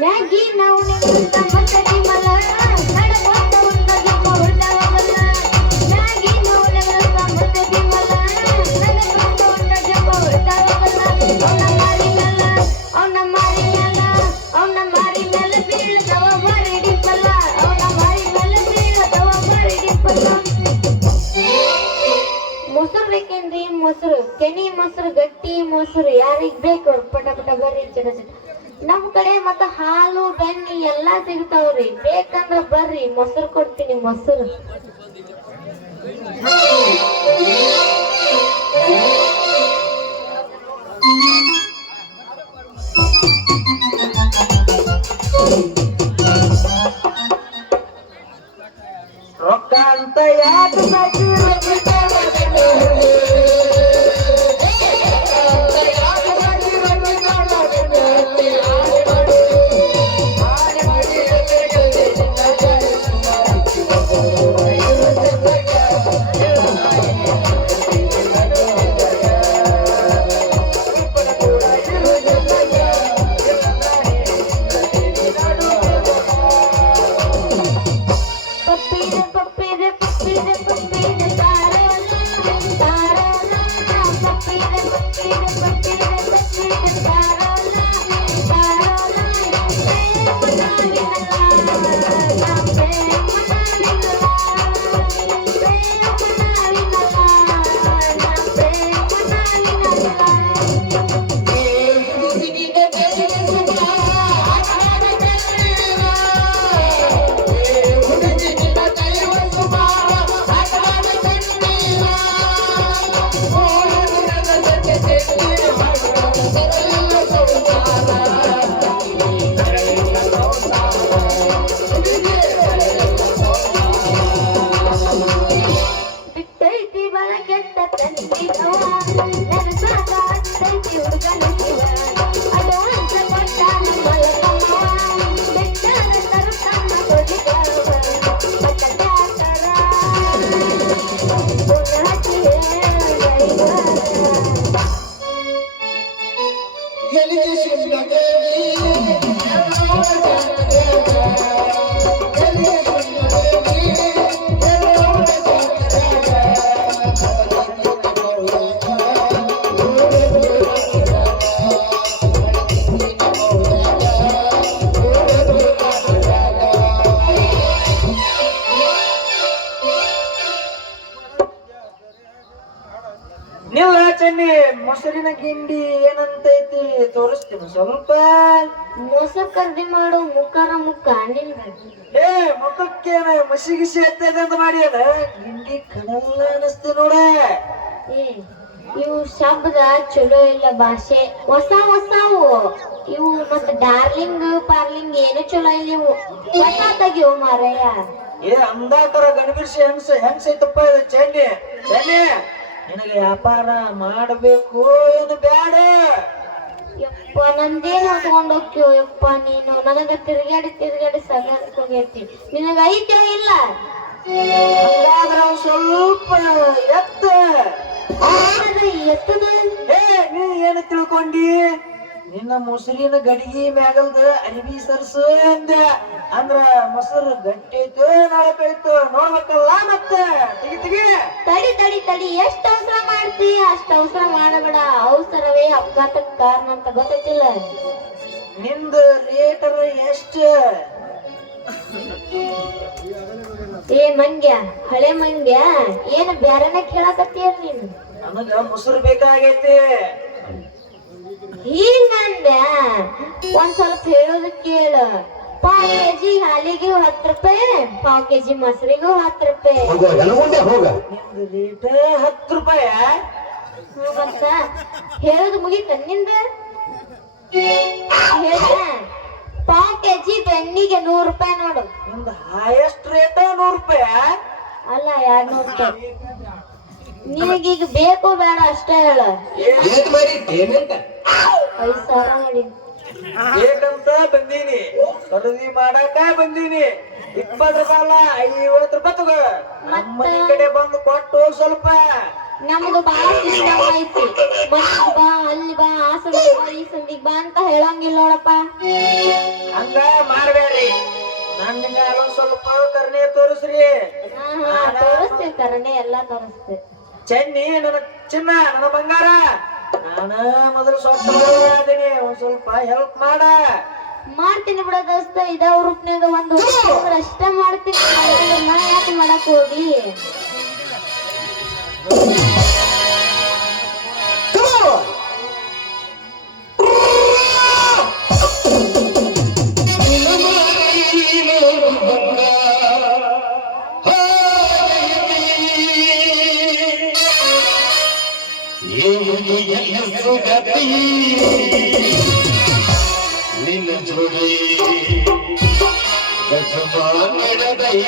Maggi ನಾವು ನೆನೆದ ಮತ್ತದಿ ಮಲ ನಡಕೊಂಡ ಉಂಡ ಜಪ ಉಳ್ದಾವಲ್ಲ ಮ್ಯಾಗಿ ನಾವು ನೆನೆದ ಮತ್ತದಿ ಮಲ ನಡಕೊಂಡ ಉಂಡ ಜಪ ಉಳ್ದಾವಲ್ಲ ಅವನ ಮಾರಿ ಮೇಲೆ ಬೀಳದವ ಮರಡಿ ಪಲ್ಲ ಅವನ ಮಾರಿ ಮೇಲೆ ಬೀಳದವ ಮರಡಿ ಪಲ್ಲ ಮೊಸರು ಬೇಕೇನ್ರಿ ಮೊಸರು ಕೆನಿ ಮೊಸರು ಗಟ್ಟಿ ಮೊಸರು ಯಾರಿಗ್ ಬೇಕು ಪಟ ಪಟ ಬರ್ರಿ ಚಟ ಚಟ ನಮ್ ಕಡೆ ಮತ್ತ ಹಾಲು ಬೆಣ್ಣಿ ಎಲ್ಲಾ ಸಿಗ್ತಾವ್ರಿ ಬೇಕಂದ್ರ ಬರ್ರಿ ಮೊಸರು ಕೊಡ್ತೀನಿ ಮೊಸರು ರೊಕ್ಕ ಅಂತ ಯಾಕೆ ಮೊಸರಿನ ಗಿಂಡಿ ಏನಂತೈತಿ ತೋರಿಸ್ತೀನಿ ಸ್ವಲ್ಪ ಮೊಸರು ಕರ್ದಿ ಮಾಡು ಮುಖಾರ ಮುಖ ನಿಲ್ಗ ಏ ಮುಖಕ್ಕೇನ ಮಸಿಗಿಸಿ ಎತ್ತೈತೆ ಅಂತ ಮಾಡಿ ಅದ ಗಿಂಡಿ ಕಡಲ್ಲ ಅನಿಸ್ತಿ ನೋಡ ಇವು ಶಬ್ದ ಚಲೋ ಇಲ್ಲ ಭಾಷೆ ಹೊಸವು ಇವು ಮತ್ತ ಡಾರ್ಲಿಂಗ್ ಪಾರ್ಲಿಂಗ್ ಏನು ಚಲೋ ಇಲ್ಲ ಇವು ಹೊಸ ತೆಗಿವು ಮಾರಯ್ಯ ಏ ಅಂದಾಕರ ಗಣಬಿರ್ಸಿ ಹೆಂಗ್ಸೈತಪ್ಪ ಇದು ಚೆನ್ನಿ ನಿನಗೆ ವ್ಯಾಪಾರ ಮಾಡಬೇಕು ಏನು ಬ್ಯಾಡ ಯಪ್ಪ ನಂದೇನು ಹೊತ್ಕೊಂಡು ಹೋಗ್ತೀವ ಯಪ್ಪ ನೀನು ನನಗ ತಿರ್ಗಾಡಿ ಸಗರ್ಸ್ ಹೋಗೈತಿ ನಿನಗ ಐತ್ಯೋ ಇಲ್ಲ ಹಂಗಾದ್ರ ಸ್ವಲ್ಪ ಎತ್ತದ ಏ ನೀ ಏನು ತಿಳ್ಕೊಂಡಿ ನಿನ್ನ ಮೊಸರಿನ ಗಡಿಗೆ ಮ್ಯಾಗಲ್ದ ಅರಿವಿ ಸರ್ಸು ಅಂದ ಅಂದ್ರ ಮೊಸರು ಗಟ್ಟಿ ಐತೋ ನಾಳಕೈತು ನೋಡ್ಬೇಕಲ್ಲ ಮತ್ತೆ ತಡಿ ಎಷ್ಟ್ ಅವಸರ ಮಾಡ್ತಿ ಅಷ್ಟ್ ಅವಸರ ಮಾಡಬೇಡ ಅವಸರವೇ ಅಪಘಾತಕ್ಕೆ ಕಾರಣ ಅಂತ ಗೊತ್ತೈತಿಲ್ಲ ನಿಂದು ರೇಟರ್ ಎಷ್ಟ ಏ ಮಂಗ್ಯ ಹಳೆ ಮಂಗ್ಯ ಏನ್ ಬ್ಯಾರನ ಕೇಳಾಕತ್ತೀಯ ನೀನು ನನಗ ಮೊಸರು ಬೇಕಾಗೈತಿ ಹಿಂಗಂದ ಒಂದ್ ಸ್ವಲ್ಪ ಹೇಳೋದು ಕೇಳ ಪಾವ್ ಕೆಜಿ ಹಾಲಿಗೆ 10 ರೂಪಾಯಿ ಪಾವ್ ಕೆಜಿ ಮೊಸರಿಗೂ 10 ರೂಪಾಯಿ ನಿಂದು ರೇಟ್ 10 ರೂಪಾಯಿ ಮತ್ತ ಹೇಳೋದು ಮುಗಿತ ನಿಂದ ಹೇಳ ಪಾವ್ ಕೆಜಿ ಬೆಣ್ಣಿಗೆ 100 ರೂಪಾಯಿ ನೋಡು ನಿಂದು ಹೈಯೆಸ್ಟ್ ರೇಟ್ 100 ರೂಪಾಯಿ ಅಲ್ಲ 200 ರೂಪಾಯಿ ನಿನಗೀಗ ಬೇಕು ಬೇಡ ಅಷ್ಟೇ ಹೇಳ 5,000 ಮಾಡಿ ಬೇಕಂತ ಬಂದೀನಿ ಖರೀದಿ ಮಾಡಾಕ ಬಂದೀನಿ 20 ರೂಪಾಯಿ ಅಲ್ಲ 50 ರೂಪಾಯಿ ತಗೋ ನಮ್ಮ ಮನೆ ಕಡೆ ಬಂದು ಕೊಟ್ಟು ಸ್ವಲ್ಪ ನಮ್ದು ಬಾಳ ಸಿಸ್ಟಮ್ ಐತಿ. ಮನಿಗ್ ಬಾ, ಅಲ್ಲಿ ಬಾ, ಆ ಸಂದಿಗ್ ಬಾ, ಈ ಸಂದಿಗ್ ಬಾ ಅಂತ ಹೇಳಂಗಿಲ್ಲ ನೋಡಪ್ಪ. ಹಂಗ ಮಾಡ್ಬೇಡ್ರಿ. ನನ್ಗ ಅಲ್ಲೊಂದ್ ಸ್ವಲ್ಪ ಕರ್ಣೆ ತೋರಿಸ್ರಿ. ತೋರಿಸ್ತೇವೆ ಕರಣೆ ಎಲ್ಲಾ ತೋರಿಸ್ತೇವೆ. ಚೆನ್ನಿ ನನ್ನ ಚಿನ್ನ, ನನ್ನ ಬಂಗಾರ, ನಾನ ಮೊದಲು ಸ್ವಲ್ಪ ಅದೀನಿ, ಒಂದ್ ಸ್ವಲ್ಪ ಹೆಲ್ಪ್ ಮಾಡ. ಮಾಡ್ತೀನಿ ಬಿಡ ದೋಸ್ತ. ಇದ ರೂಪ್ನಾಗ ಒಂದು ಅಷ್ಟೇ ಮಾಡ್ತೀನಿ. ನಾ ಯಾಕೆ ಮಾಡಕ್ ಹೋಗ್ಲಿ? ನಿನ್ನ ಜೋಡಿ ಗಜಮಾನಡದೈ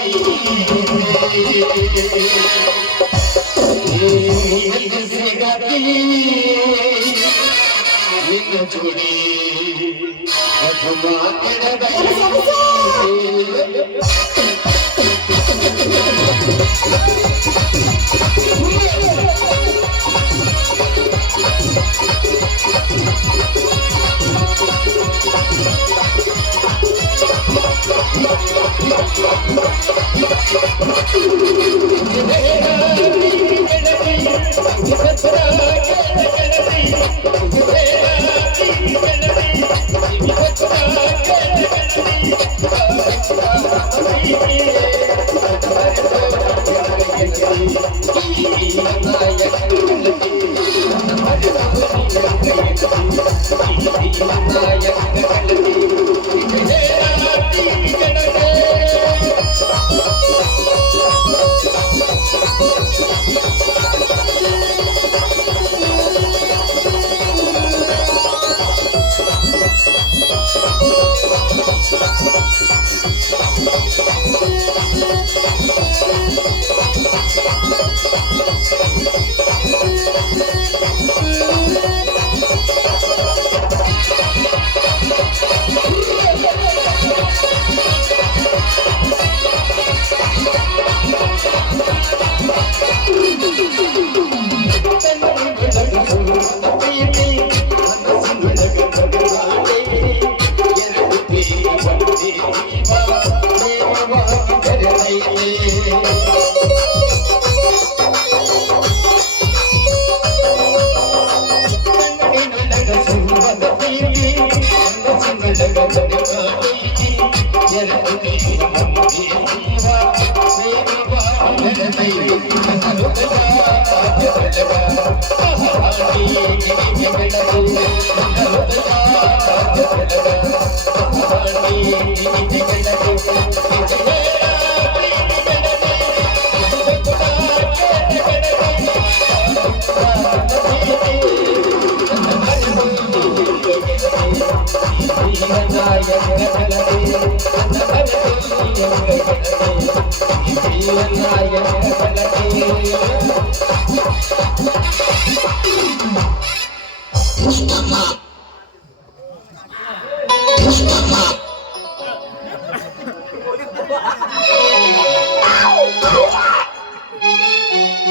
ಸಿಗತಿ ನಿನ್ನ ಜೋಡಿ ಗಜಮಾನಡದೈ Mustafa